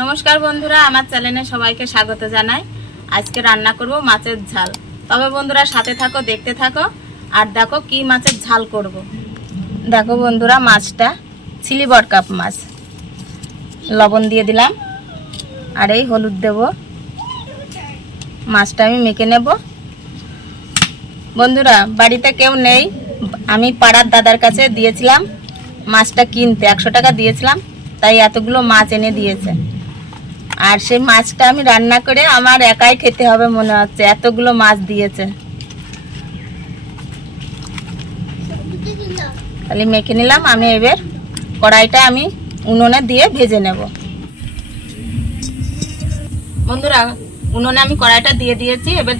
নমস্কার বন্ধুরা, আমার চ্যানেলে সবাইকে স্বাগত জানাই। আজকে রান্না করব মাছের ঝাল। তবে বন্ধুরা, সাথে থাকো, দেখতে থাকো, আর দেখো কি মাছের ঝাল করব। দেখো বন্ধুরা, মাছটা সিলিবর কাপ মাছ। লবণ দিয়ে দিলাম, আর এই হলুদ দেব। মাছটা আমি মেখে নেব। বন্ধুরা, বাড়িতে কেউ নেই। আমি পাড়ার দাদার কাছে দিয়েছিলাম, মাছটা কিনতে। একশো টাকা দিয়েছিলাম, তাই এতগুলো মাছ এনে দিয়েছে। আর সেই মাছটা আমি রান্না করে আমার একাই খেতে হবে মনে হচ্ছে। এতগুলো মাছ দিয়েছে। তাহলে মেখে নিলাম, আমি এবার কড়াইটা আমি উনুনে দিয়ে ভেজে নেব। বন্ধুরা, উনুনে আমি কড়াইটা দিয়ে দিয়েছি, এবার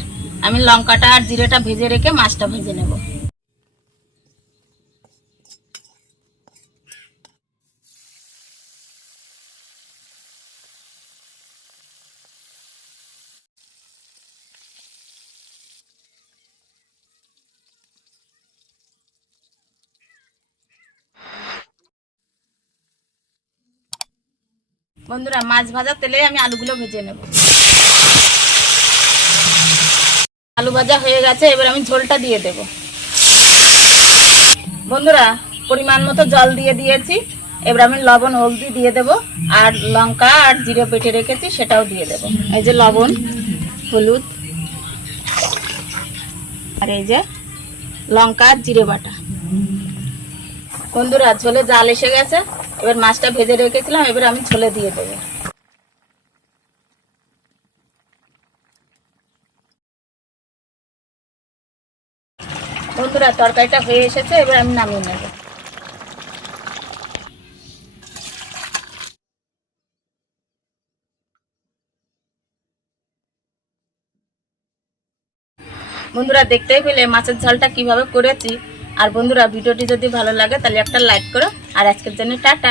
আমি লঙ্কাটা আর জিরেটা ভেজে রেখে মাছটা ভেজে নেব। বন্ধুরা, মাছ ভাজা তেলে আমি আলুগুলো ভেজে নেব। আলু ভাজা হয়ে গেছে, এবার আমি ঝোলটা দিয়ে দেব। বন্ধুরা, পরিমাণ মতো জল দিয়ে দিয়েছি। এবার আমি লবণ, হলদি দিয়ে দেব, আর লঙ্কা আর জিরে বেটে রেখেছি, সেটাও দিয়ে দেব। এই যে লবণ, হলুদ, আর এই যে লঙ্কা আর জিরে বাটা। বন্ধুরা, ঝোলে জাল এসে গেছে। এবার মাছটা ভেজে রেখেছিলাম, এবার আমি ঝোলে দিয়ে দেবো। বন্ধুরা, তরকারিটা হয়ে এসেছে, এবার আমি নামিয়ে নেব। বন্ধুরা, দেখতেই পেলে মাছের ঝালটা কীভাবে করেছি। আর বন্ধুরা ভিডিওটি যদি ভালো লাগে তাহলে একটা লাইক করো। আর আজকের জন্য টাটা।